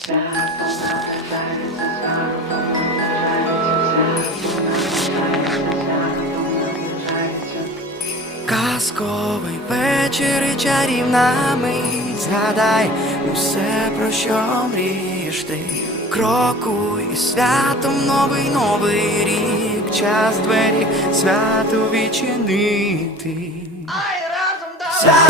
«Чарко надіжається, чарко надіжається, чарко надіжається, чарко надіжається...» Казковий вечір, і чарівна мить згадай усе про що мрієш ти. крокуй святом новий, новий рік, час двері святу відчинити. Ай, разом давай!